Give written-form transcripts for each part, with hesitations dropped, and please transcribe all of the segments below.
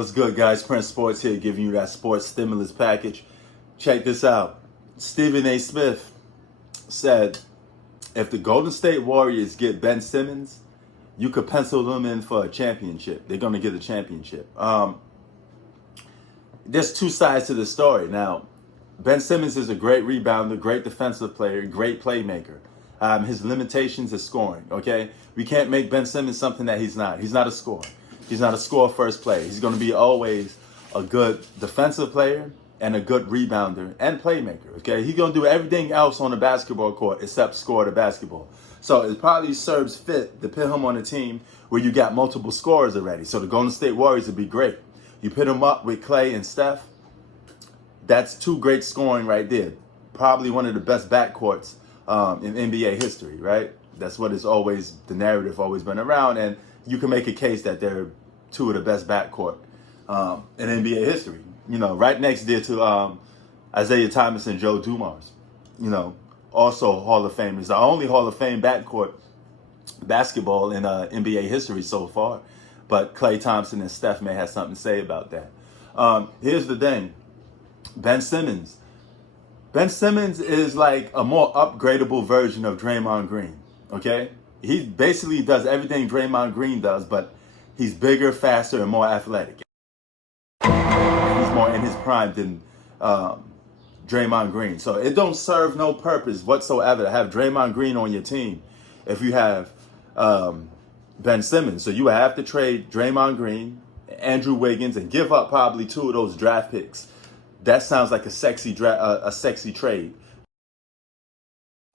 What's good, guys? Prince Sports here, giving you that sports stimulus package. Check this out. Stephen A. Smith said, if the Golden State Warriors get Ben Simmons, you could pencil them in for a championship. They're going to get a championship. There's two sides to the story. Now, Ben Simmons is a great rebounder, great defensive player, great playmaker. His limitations is scoring, okay? We can't make Ben Simmons something that he's not. He's not a scorer. He's not a score-first player. He's going to be always a good defensive player and a good rebounder and playmaker, okay? He's going to do everything else on the basketball court except score the basketball. So it probably serves fit to put him on a team where you got multiple scorers already. So the Golden State Warriors would be great. You put him up with Clay and Steph, that's two great scoring right there. Probably one of the best backcourts in NBA history, right? That's what is always, the narrative always been around. And you can make a case that they're two of the best backcourt in NBA history. You know, right next there to Isaiah Thomas and Joe Dumars. You know, also Hall of Famers. The only Hall of Fame backcourt basketball in NBA history so far. But Klay Thompson and Steph may have something to say about that. Here's the thing. Ben Simmons. Ben Simmons is like a more upgradable version of Draymond Green, okay? He basically does everything Draymond Green does, but he's bigger, faster, and more athletic. He's more in his prime than Draymond Green. So it don't serve no purpose whatsoever to have Draymond Green on your team if you have Ben Simmons. So you would have to trade Draymond Green, Andrew Wiggins, and give up probably two of those draft picks. That sounds like a sexy trade,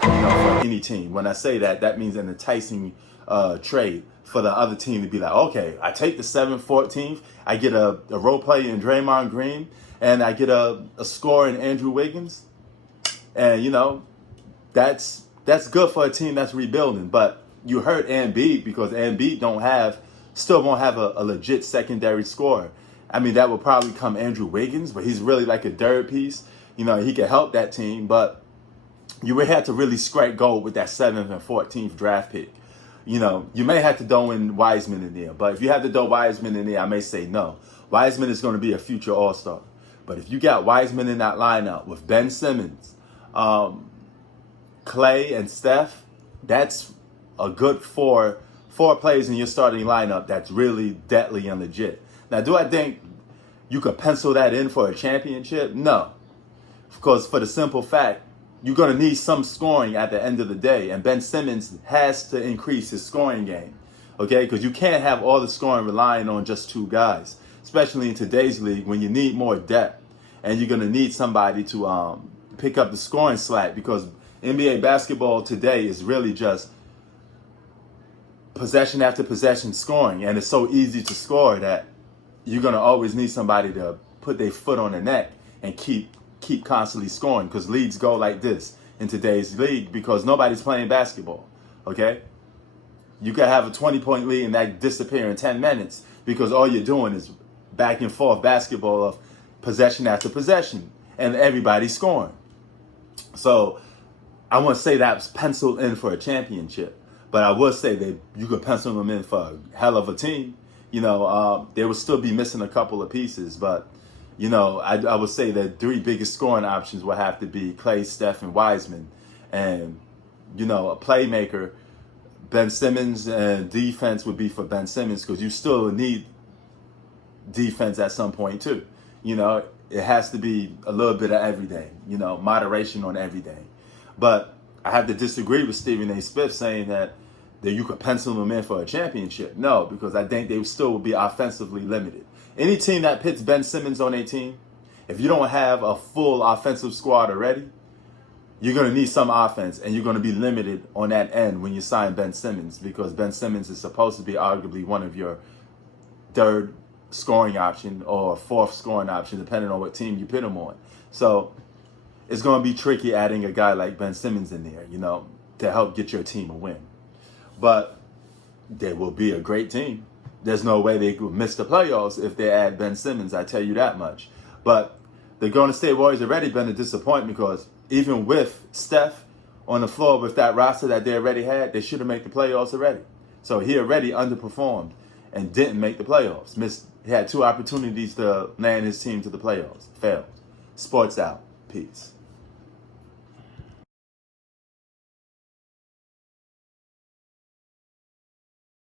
you know, for any team. When I say that, that means an enticing trade for the other team to be like, okay, I take the 7th, 14th, I get a role player in Draymond Green, and I get a scorer in Andrew Wiggins, and you know, that's good for a team that's rebuilding. But you hurt Embiid because Embiid still won't have a legit secondary scorer. I mean, that would probably come Andrew Wiggins, but he's really like a third piece. You know, he could help that team, but you would have to really strike gold with that 7th and 14th draft pick. You know, you may have to throw in Wiseman in there, but if you have to throw Wiseman in there, I may say no. Wiseman is going to be a future All-Star. But if you got Wiseman in that lineup with Ben Simmons, Clay, and Steph, that's a good four players in your starting lineup that's really deadly and legit. Now, do I think you could pencil that in for a championship? No. Because for the simple fact, you're going to need some scoring at the end of the day. And Ben Simmons has to increase his scoring game. Okay? Because you can't have all the scoring relying on just two guys. Especially in today's league when you need more depth. And you're going to need somebody to pick up the scoring slack. Because NBA basketball today is really just possession after possession scoring. And it's so easy to score that you're going to always need somebody to put their foot on the neck and keep constantly scoring, because leagues go like this in today's league because nobody's playing basketball, okay? You could have a 20-point lead and that disappear in 10 minutes because all you're doing is back and forth basketball of possession after possession and everybody's scoring. So I wouldn't say that's penciled in for a championship, but I would say that you could pencil them in for a hell of a team. You know, they would still be missing a couple of pieces, but, you know, I would say that three biggest scoring options would have to be Clay, Steph, and Wiseman. And, you know, a playmaker, Ben Simmons, and defense would be for Ben Simmons because you still need defense at some point, too. You know, it has to be a little bit of everything, you know, moderation on everything. But I have to disagree with Stephen A. Smith saying that you could pencil them in for a championship. No, because I think they still will be offensively limited. Any team that pits Ben Simmons on a team, if you don't have a full offensive squad already, you're going to need some offense, and you're going to be limited on that end when you sign Ben Simmons, because Ben Simmons is supposed to be arguably one of your third scoring option or fourth scoring option, depending on what team you put him on. So it's going to be tricky adding a guy like Ben Simmons in there, you know, to help get your team a win. But they will be a great team. There's no way they could miss the playoffs if they add Ben Simmons, I tell you that much. But the Golden State Warriors already been a disappointment because even with Steph on the floor with that roster that they already had, they should have made the playoffs already. So he already underperformed. and didn't make the playoffs. He had 2 opportunities to land his team to the playoffs. Failed. Sports out. Peace.